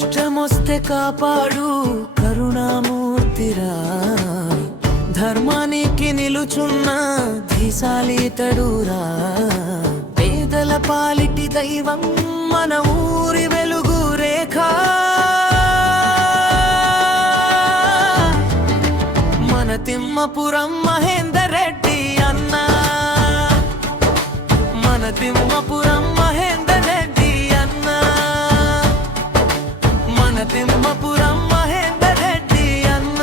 కష్టమొస్తే కాపాడు కరుణామూర్తిరా, ధర్మానికి నిలుచున్న ధీశాలితడురా, పేదల పాలిటి దైవం మన ఊరి వెలుగు రేఖ, మన తిమ్మపురం మహేందర్ రెడ్డి అన్న, మన తిమ్మపురం మహేందర్ రెడ్డి అన్న, మన తిమ్మపురం మహేందర్ రెడ్డి అన్న.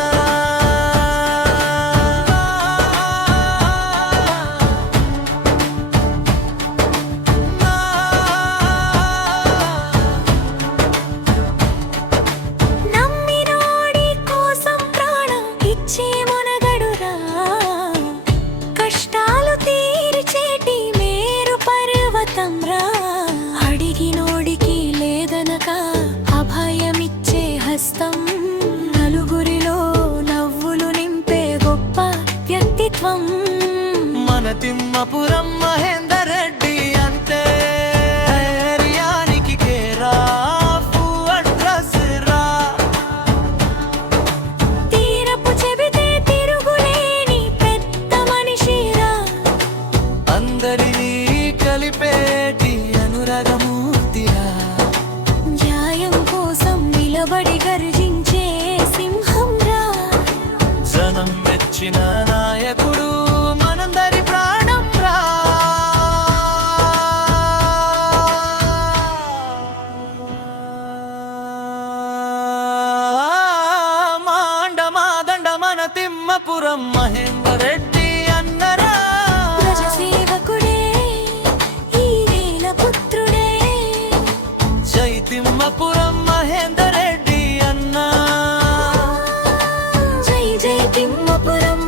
నమ్మినోడి కోసం ప్రాణం ఇచ్చే మనగడురా, కష్టాలు తీర్చేటి మేరు పర్వతం రా, అడిగినోడికి లేదనక అభయమిచ్చే హస్తం, నలుగురిలో నవ్వులు నింపే గొప్ప వ్యక్తిత్వం. మన తిమ్మపురం మహేందర్ రెడ్డి అంటే ధైర్యానికి కేరాఫ్ అడ్రస్ రా, తీరపు చెబితే తిరుగులేని పెద్ద మనిషిరా, అందరినీ కలిపేటి అనురాగమూర్తిరా, న్యాయం కోసం నిలబడి గర్జించే సింహం రా, జనం మెచ్చిన నాయకుడు మనందరి ప్రాణం రా. మాండమాదండ మన తిమ్మపురం మహేందర్ రెడ్డి అన్నరా, ప్రజసేవకుడే ఈ నేల పుత్రుడే, జై తిమ్మపురం మహేందర్ రెడ్డి అన్నా. జై జై తిమ్మపురం